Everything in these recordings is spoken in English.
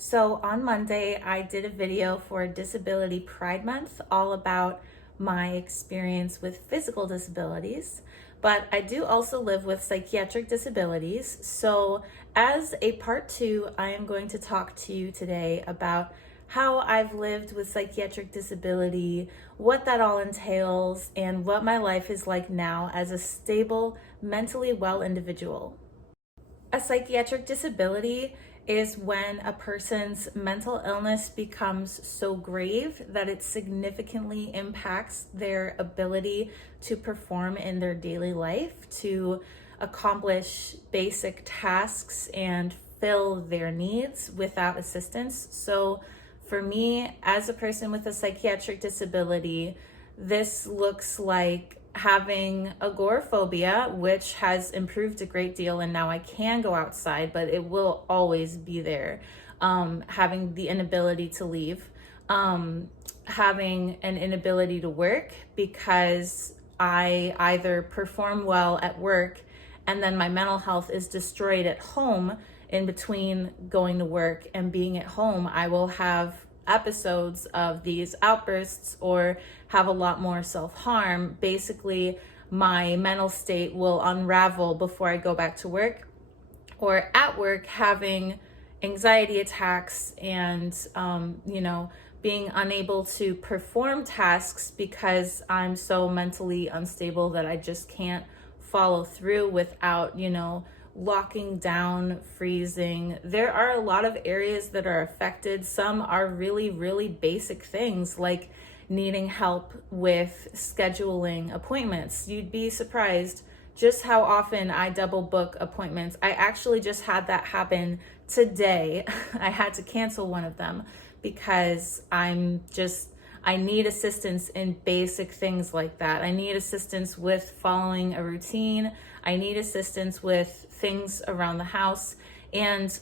So on Monday, I did a video for Disability Pride Month all about my experience with physical disabilities, but I do also live with psychiatric disabilities. So as a part two, I am going to talk to you today about how I've lived with psychiatric disability, what that all entails, and what my life is like now as a stable, mentally well individual. A psychiatric disability is when a person's mental illness becomes so grave that it significantly impacts their ability to perform in their daily life, to accomplish basic tasks and fill their needs without assistance. So for me, as a person with a psychiatric disability, this looks like having agoraphobia, which has improved a great deal, and now I can go outside, but it will always be there. Having the inability to leave, having an inability to work because I either perform well at work and then my mental health is destroyed at home. In between going to work and being at home, I will have episodes of these outbursts or have a lot more self-harm. Basically, my mental state will unravel before I go back to work, or at work having anxiety attacks and being unable to perform tasks because I'm so mentally unstable that I just can't follow through without locking down, freezing. There are a lot of areas that are affected. Some are really, really basic things like needing help with scheduling appointments. You'd be surprised just how often I double book appointments. I actually just had that happen today. I had to cancel one of them because I need assistance in basic things like that. I need assistance with following a routine. I need assistance with things around the house. And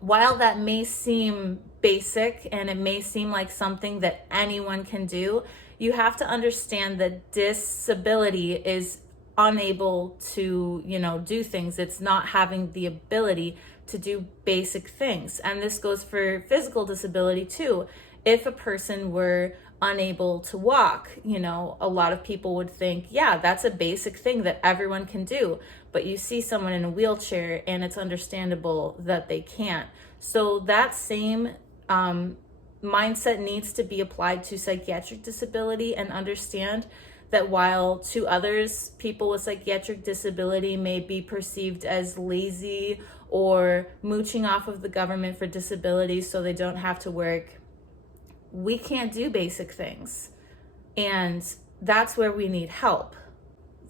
while that may seem basic and it may seem like something that anyone can do, you have to understand that disability is unable to, do things. It's not having the ability to do basic things. And this goes for physical disability too. If a person were unable to walk, a lot of people would think, yeah, that's a basic thing that everyone can do. But you see someone in a wheelchair and it's understandable that they can't. So that same mindset needs to be applied to psychiatric disability, and understand that while to others, people with psychiatric disability may be perceived as lazy or mooching off of the government for disability so they don't have to work, we can't do basic things. And that's where we need help.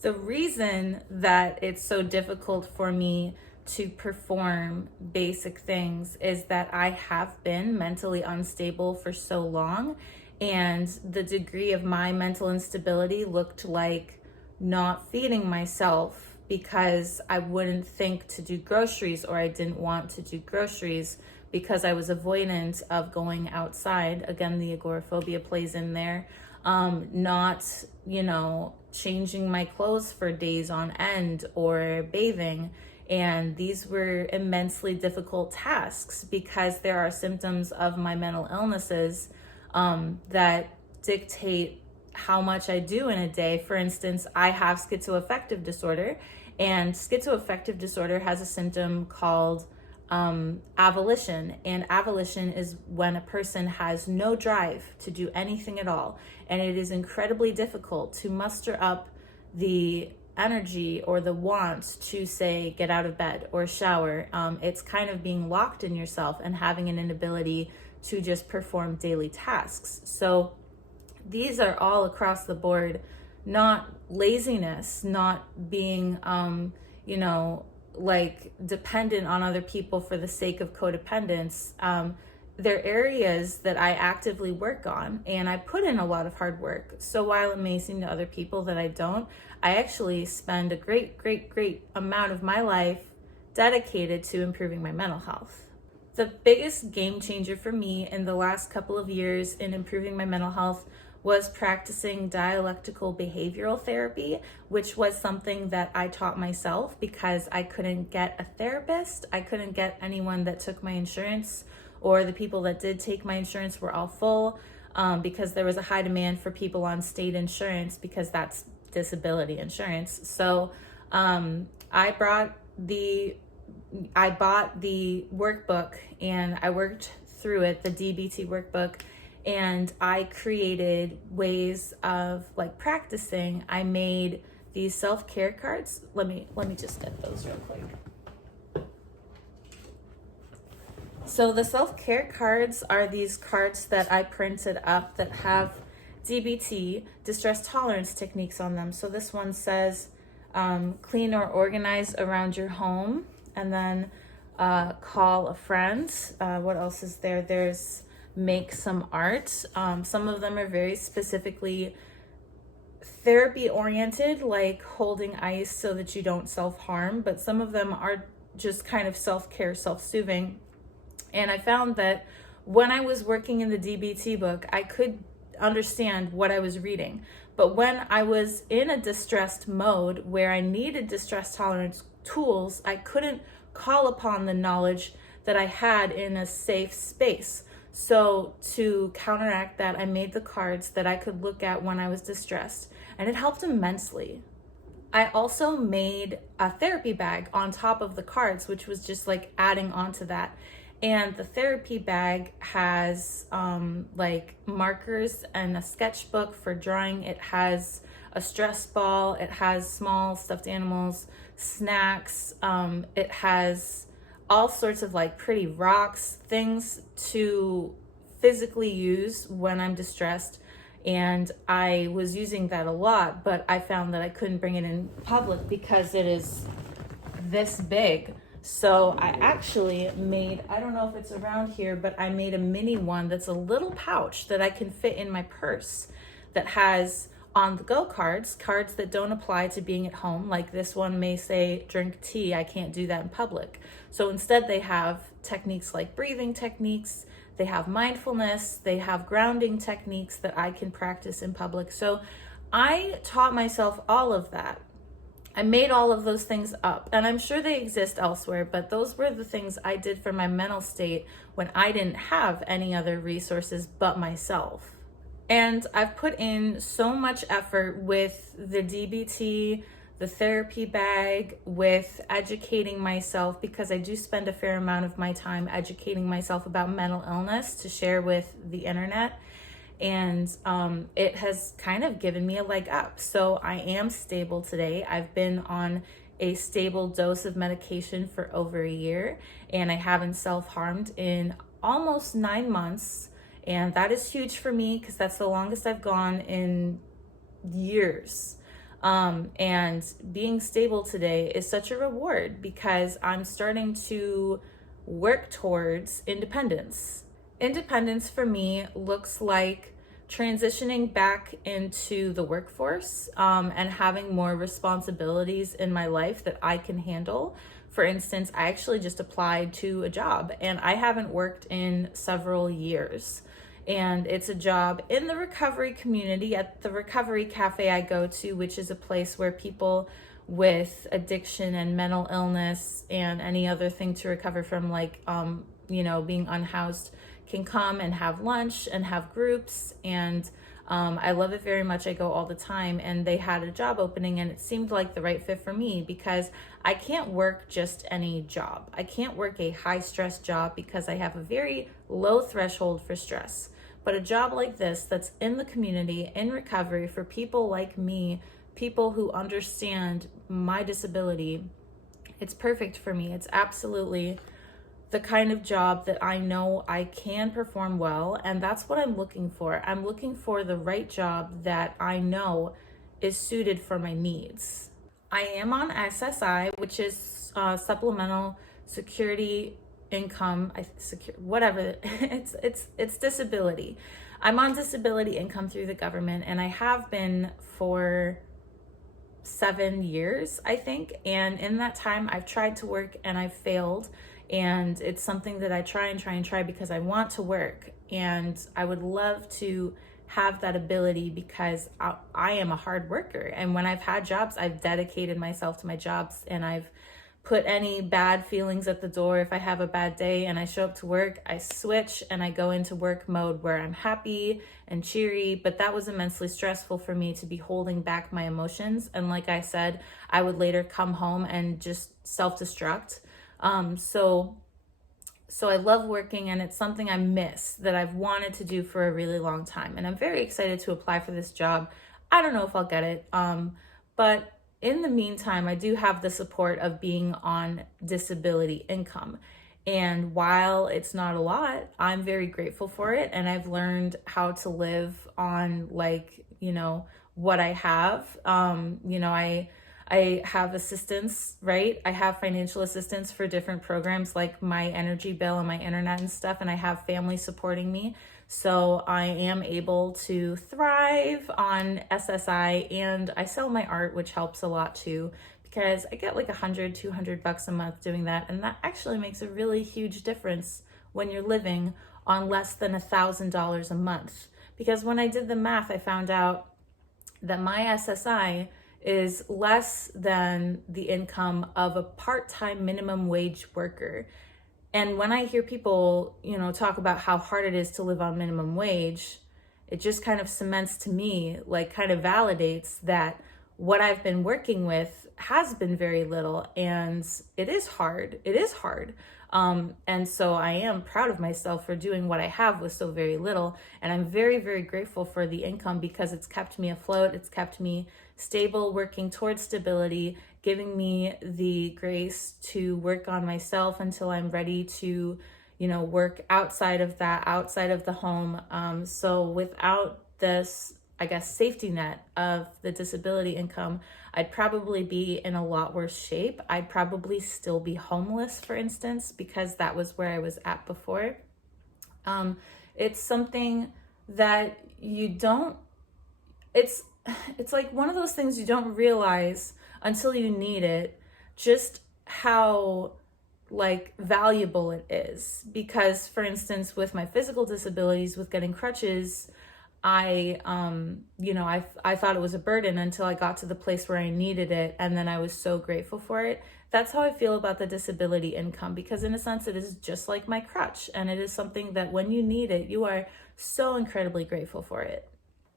The reason that it's so difficult for me to perform basic things is that I have been mentally unstable for so long, and the degree of my mental instability looked like not feeding myself because I wouldn't think to do groceries, or I didn't want to do groceries because I was avoidant of going outside. Again, the agoraphobia plays in there. Not, changing my clothes for days on end or bathing. And these were immensely difficult tasks because there are symptoms of my mental illnesses that dictate how much I do in a day. For instance, I have schizoaffective disorder, and schizoaffective disorder has a symptom called avolition. And avolition is when a person has no drive to do anything at all. And it is incredibly difficult to muster up the energy or the want to say, get out of bed or shower. It's kind of being locked in yourself and having an inability to just perform daily tasks. So these are all across the board, not laziness, not being, dependent on other people for the sake of codependence. They're areas that I actively work on, and I put in a lot of hard work. So while it may seem to other people that I don't, I actually spend a great amount of my life dedicated to improving my mental health. The biggest game changer for me in the last couple of years in improving my mental health was practicing dialectical behavioral therapy, which was something that I taught myself because I couldn't get a therapist. I couldn't get anyone that took my insurance or the people that did take my insurance were all full, because there was a high demand for people on state insurance because that's disability insurance. So I bought the workbook and I worked through it, the DBT workbook, and I created ways of like practicing. I made these self-care cards. Let me just get those real quick. So the self-care cards are these cards that I printed up that have DBT, distress tolerance techniques, on them. So this one says clean or organize around your home, and then call a friend. What else is there? There's make some art. Some of them are very specifically therapy oriented, like holding ice so that you don't self-harm, but some of them are just kind of self-care, self-soothing. And I found that when I was working in the DBT book, I could understand what I was reading. But when I was in a distressed mode where I needed distress tolerance tools, I couldn't call upon the knowledge that I had in a safe space. So to counteract that, I made the cards that I could look at when I was distressed, and it helped immensely. I also made a therapy bag on top of the cards, which was just like adding on to that. And the therapy bag has like markers and a sketchbook for drawing. It has a stress ball. It has small stuffed animals, snacks. It has all sorts of like pretty rocks, things to physically use when I'm distressed. And I was using that a lot, but I found that I couldn't bring it in public because it is this big. So I actually made, I don't know if it's around here, but I made a mini one that's a little pouch that I can fit in my purse that has on the go cards that don't apply to being at home. Like this one may say drink tea. I can't do that in public. So instead they have techniques like breathing techniques. They have mindfulness. They have grounding techniques that I can practice in public. So I taught myself all of that. I made all of those things up, and I'm sure they exist elsewhere, but those were the things I did for my mental state when I didn't have any other resources but myself. And I've put in so much effort with the DBT, the therapy bag, with educating myself, because I do spend a fair amount of my time educating myself about mental illness to share with the internet. And it has kind of given me a leg up. So I am stable today. I've been on a stable dose of medication for over a year, and I haven't self-harmed in almost 9 months. And that is huge for me because that's the longest I've gone in years. And being stable today is such a reward because I'm starting to work towards independence. Independence for me looks like transitioning back into the workforce, and having more responsibilities in my life that I can handle. For instance, I actually just applied to a job and I haven't worked in several years. And it's a job in the recovery community at the recovery cafe I go to, which is a place where people with addiction and mental illness and any other thing to recover from, like, being unhoused, can come and have lunch and have groups. And I love it very much. I go all the time, and they had a job opening and it seemed like the right fit for me because I can't work just any job. I can't work a high stress job because I have a very low threshold for stress. But a job like this that's in the community, in recovery, for people like me, people who understand my disability, it's perfect for me. It's absolutely the kind of job that I know I can perform well, and that's what I'm looking for. I'm looking for the right job that I know is suited for my needs. I am on SSI, which is supplemental security income, whatever. It's disability. I'm on disability income through the government, and I have been for 7 years, I think. And in that time, I've tried to work and I've failed. And it's something that I try because I want to work, and I would love to have that ability because I am a hard worker. And when I've had jobs, I've dedicated myself to my jobs, and I've put any bad feelings at the door. If I have a bad day and I show up to work, I switch and I go into work mode where I'm happy and cheery. But that was immensely stressful for me to be holding back my emotions. And like I said, I would later come home and just self-destruct. So I love working, and it's something I miss that I've wanted to do for a really long time. And I'm very excited to apply for this job. I don't know if I'll get it. But in the meantime, I do have the support of being on disability income. And while it's not a lot, I'm very grateful for it. And I've learned how to live on, like, what I have. I have assistance, right? I have financial assistance for different programs like my energy bill and my internet and stuff, and I have family supporting me. So I am able to thrive on SSI, and I sell my art, which helps a lot too, because I get like $100-200 a month doing that. And that actually makes a really huge difference when you're living on less than $1,000 a month. Because when I did the math, I found out that my SSI is less than the income of a part-time minimum wage worker. And when I hear people, talk about how hard it is to live on minimum wage, it just kind of cements to me, like kind of validates that what I've been working with has been very little, and it is hard. It is hard. And so I am proud of myself for doing what I have with so very little. And I'm very, very grateful for the income because it's kept me afloat. It's kept me stable, working towards stability, giving me the grace to work on myself until I'm ready to, work outside of that, outside of the home. So without this, I guess, safety net of the disability income, I'd probably be in a lot worse shape. I'd probably still be homeless, for instance, because that was where I was at before. It's something that it's like one of those things you don't realize until you need it, just how valuable it is. Because, for instance, with my physical disabilities, with getting crutches, I thought it was a burden until I got to the place where I needed it, and then I was so grateful for it. That's how I feel about the disability income, because in a sense it is just like my crutch, and it is something that when you need it, you are so incredibly grateful for it.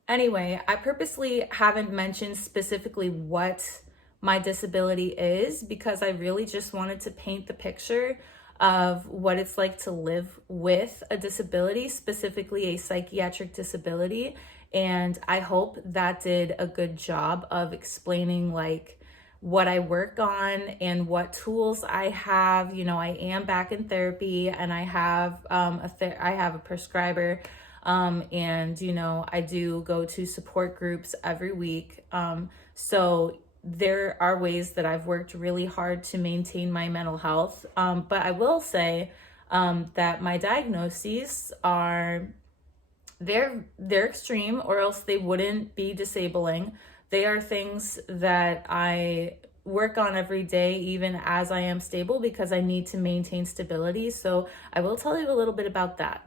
Anyway, I purposely haven't mentioned specifically what my disability is because I really just wanted to paint the picture of what it's like to live with a disability, specifically a psychiatric disability. And I hope that did a good job of explaining what I work on and what tools I have. I am back in therapy, and I have I have a prescriber, and I do go to support groups every week. So there are ways that I've worked really hard to maintain my mental health. But I will say that my diagnoses they're extreme, or else they wouldn't be disabling. They are things that I work on every day, even as I am stable, because I need to maintain stability. So I will tell you a little bit about that.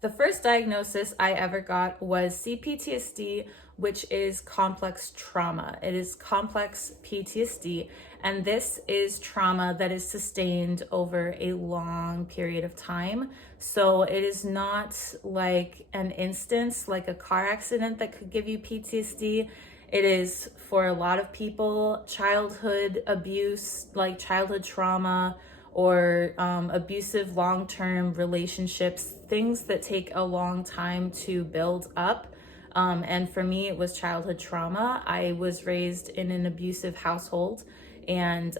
The first diagnosis I ever got was CPTSD, which is complex trauma. It is complex PTSD, and this is trauma that is sustained over a long period of time. So it is not like an instance, like a car accident that could give you PTSD. It is, for a lot of people, childhood abuse, like childhood trauma, or abusive long-term relationships, things that take a long time to build up. And for me, it was childhood trauma. I was raised in an abusive household, and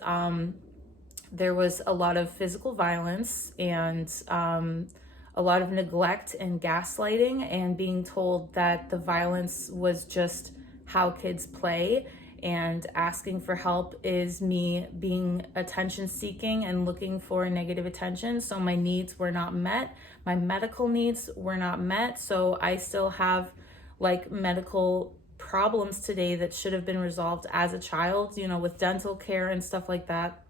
there was a lot of physical violence and a lot of neglect and gaslighting, and being told that the violence was just how kids play, and asking for help is me being attention seeking and looking for negative attention. So my needs were not met. My medical needs were not met. So I still have medical problems today that should have been resolved as a child, with dental care and stuff like that.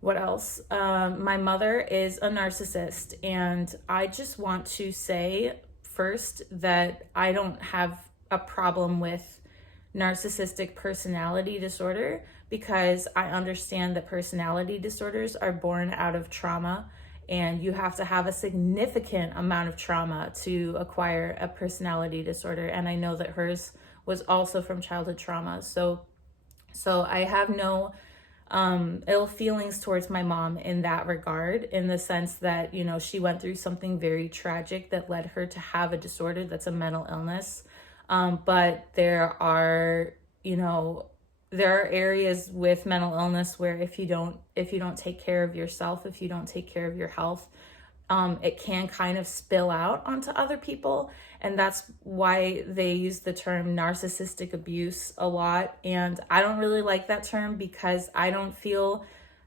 What else? My mother is a narcissist, and I just want to say first that I don't have a problem with narcissistic personality disorder, because I understand that personality disorders are born out of trauma, and you have to have a significant amount of trauma to acquire a personality disorder. And I know that hers was also from childhood trauma. So I have no ill feelings towards my mom in that regard, in the sense that, you know, she went through something very tragic that led her to have a disorder that's a mental illness. But there are, you know, there are areas with mental illness where if you don't take care of yourself, if you don't take care of your health, it can kind of spill out onto other people. And that's why they use the term narcissistic abuse a lot. And I don't really like that term, because I don't feel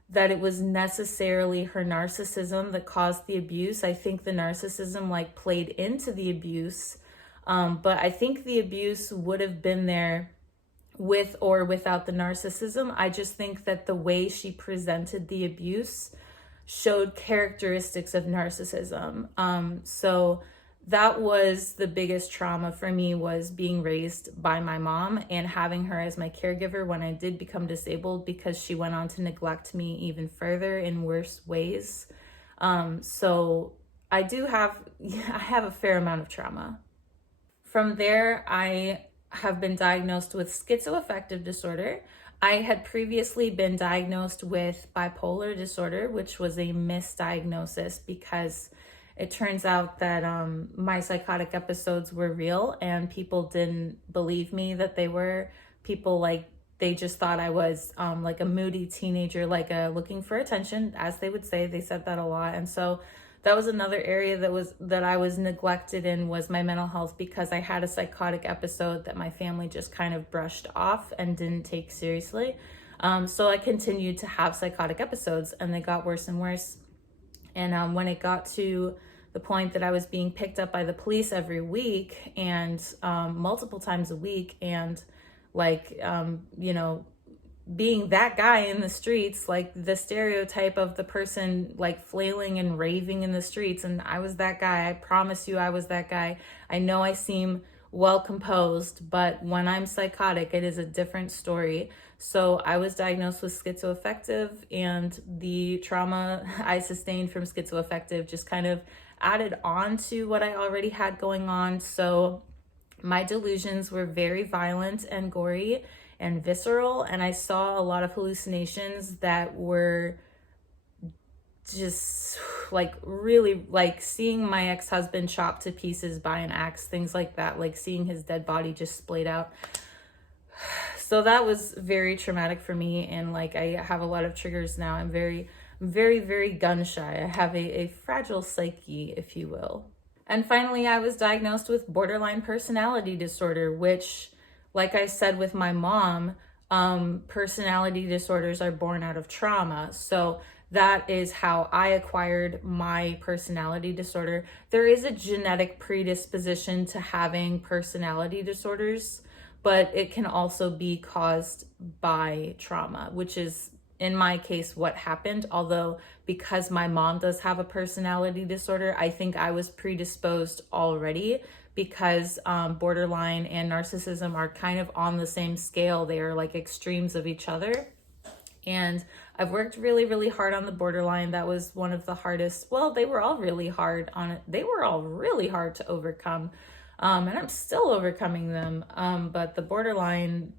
that it was necessarily her narcissism that caused the abuse. I think the narcissism like played into the abuse. But I think the abuse would have been there with or without the narcissism. I just think that the way she presented the abuse showed characteristics of narcissism. So that was the biggest trauma for me, was being raised by my mom and having her as my caregiver when I did become disabled, because she went on to neglect me even further in worse ways. So I have a fair amount of trauma. From there, I have been diagnosed with schizoaffective disorder. I had previously been diagnosed with bipolar disorder, which was a misdiagnosis, because it turns out that my psychotic episodes were real, and people didn't believe me that they were. People, like, they just thought I was like a moody teenager, like looking for attention, as they would say. They said that a lot. And so that was another area that I was neglected in, was my mental health, because I had a psychotic episode that my family just kind of brushed off and didn't take seriously. So I continued to have psychotic episodes, and they got worse and worse. And when it got to the point that I was being picked up by the police every week, and multiple times a week, and like, you know, being that guy in the streets, like the stereotype of the person like flailing and raving in the streets. And I was that guy. I promise you, I was that guy. I know I seem well composed, but when I'm psychotic, it is a different story. So I was diagnosed with schizoaffective, and the trauma I sustained from schizoaffective just kind of added on to what I already had going on. So my delusions were very violent and gory and visceral, and I saw a lot of hallucinations that were just like really, like seeing my ex-husband chopped to pieces by an axe, things like that, like seeing his dead body just splayed out. So that was very traumatic for me, and like I have a lot of triggers now. I'm very, very gun shy. I have a fragile psyche, if you will. And finally, I was diagnosed with borderline personality disorder, which, like I said with my mom, personality disorders are born out of trauma. So that is how I acquired my personality disorder. There is a genetic predisposition to having personality disorders, but it can also be caused by trauma, which is, in my case, what happened. Although, because my mom does have a personality disorder, I think I was predisposed already, because borderline and narcissism are kind of on the same scale. They are like extremes of each other. And I've worked really hard on the borderline. That was one of the hardest. Well, they were all really hard on it. They were all really hard to overcome. And I'm still overcoming them. But the borderline,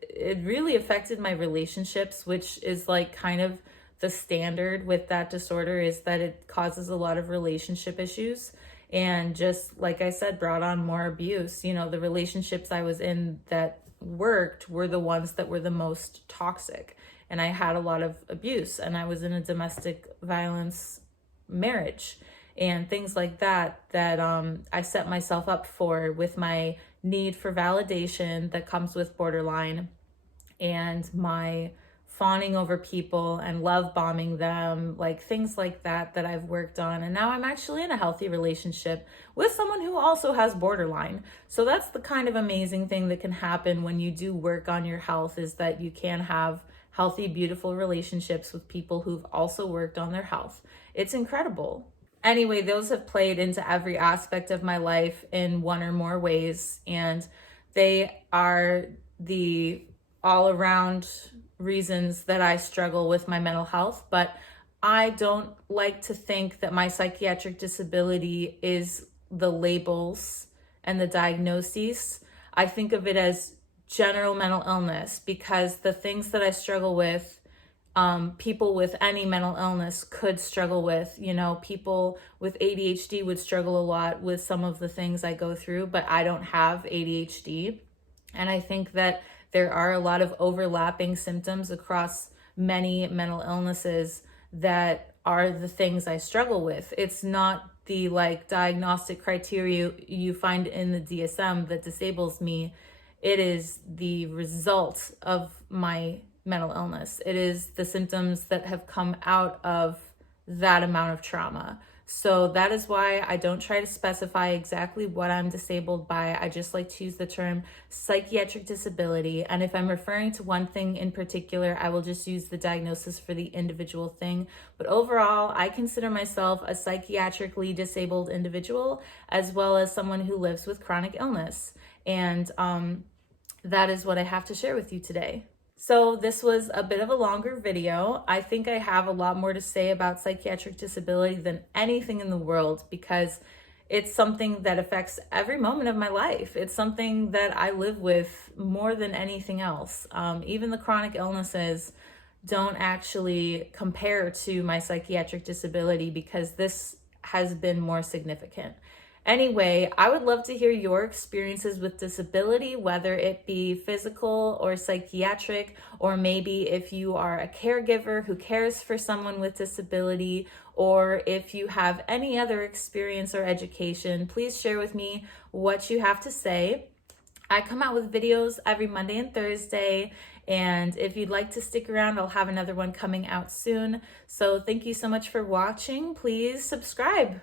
it really affected my relationships, which is like kind of the standard with that disorder, is that it causes a lot of relationship issues. And just like I said, brought on more abuse. You know, the relationships I was in that worked were the ones that were the most toxic. And I had a lot of abuse, and I was in a domestic violence marriage and things like that, that I set myself up for, with my need for validation that comes with borderline, and my fawning over people and love bombing them, like things like that I've worked on. And now I'm actually in a healthy relationship with someone who also has borderline. So that's the kind of amazing thing that can happen when you do work on your health, is that you can have healthy, beautiful relationships with people who've also worked on their health. It's incredible. Anyway, those have played into every aspect of my life in one or more ways, and they are the all-around reasons that I struggle with my mental health, but I don't like to think that my psychiatric disability is the labels and the diagnoses. I think of it as general mental illness, because the things that I struggle with, people with any mental illness could struggle with. You know, people with ADHD would struggle a lot with some of the things I go through, but I don't have ADHD. And I think that there are a lot of overlapping symptoms across many mental illnesses that are the things I struggle with. It's not the like diagnostic criteria you find in the DSM that disables me. It is the result of my mental illness. It is the symptoms that have come out of that amount of trauma. So that is why I don't try to specify exactly what I'm disabled by. I just like to use the term psychiatric disability. And if I'm referring to one thing in particular, I will just use the diagnosis for the individual thing. But overall, I consider myself a psychiatrically disabled individual, as well as someone who lives with chronic illness. And that is what I have to share with you today. So this was a bit of a longer video. I think I have a lot more to say about psychiatric disability than anything in the world, because it's something that affects every moment of my life. It's something that I live with more than anything else. Even the chronic illnesses don't actually compare to my psychiatric disability, because this has been more significant. Anyway, I would love to hear your experiences with disability, whether it be physical or psychiatric, or maybe if you are a caregiver who cares for someone with disability, or if you have any other experience or education. Please share with me what you have to say. I come out with videos every Monday and Thursday, and if you'd like to stick around, I'll have another one coming out soon. So thank you so much for watching. Please subscribe.